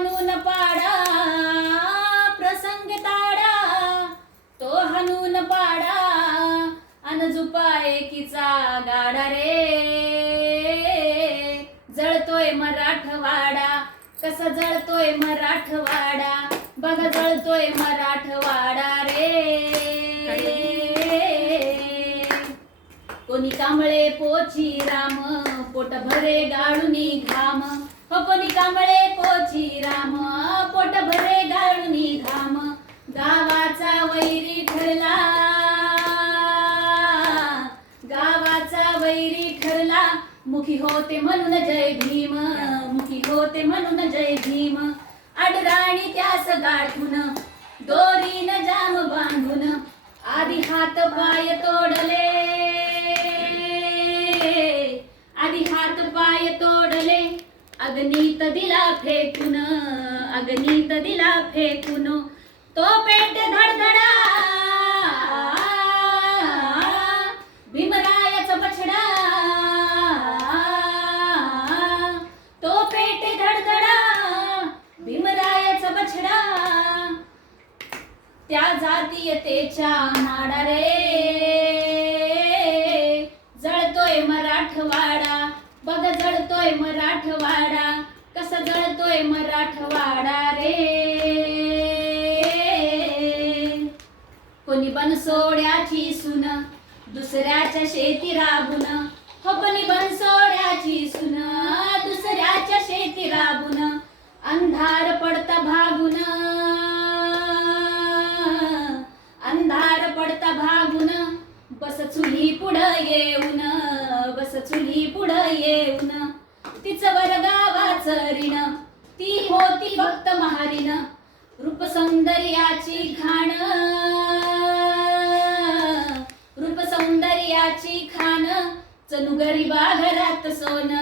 हनून पाडा प्रसंग ताडा. तो हनून पाडा अन एकीचा गाडा रे. जळतोय मराठवाडा कसा जळतोय मराठवाडा. बघा जळतोय मराठवाडा रे. कोणी कांबळे पोची राम पोट भरे गाळुनी घाम. हो कांबळे पोची राम. पोट भरे गाळुनी घाम. गावाचा वैरी ठरला. गावाचा वैरी ठरला. मुखी होते म्हणून जय भीम. मुखी होते म्हणून जय भीम. अडराणी त्यास गाठून. दोरीन जाम बांधून. आधी हात पाय अग्नीत दिला फेकून अग्नीत दिला फेकून तो पेट धडधडा. भीमरायाचा बछडा. तो पेट धडधडा. भीमरायाचा बछडा. त्या जातीयतेच्या माडा रे जळतोय मराठवाडा. बघ जळतोय मराठवाडा कसा जळतोय मराठवाडा रे. कोणी बनसोड्याची सुन दुसऱ्याच्या शेती राबून. हो कोणी बनसोड्याची सुन दुसऱ्याच्या शेती राबून. अंधार पडता भागून. बस चुली पुढं येऊन बस चुली पुढं येऊन. तिचं वर गावाचं ऋण ती होती भक्त महारीन रूप सौंदर्याची खाण रूप सौंदर्याची खाण जणू गरीबा घरात सोन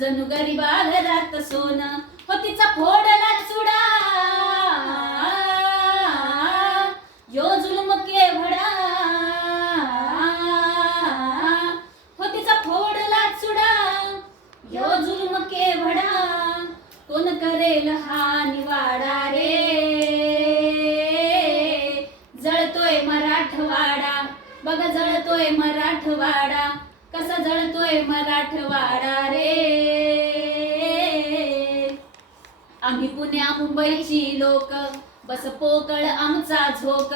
जणू गरीबा घरात सोन. हो तिचा फोड जळतोय मराठवाडा कसा जळतोय मराठवाडा रे? आम्ही पुण्या मुंबईची लोक बस पोकळ आमचा झोक.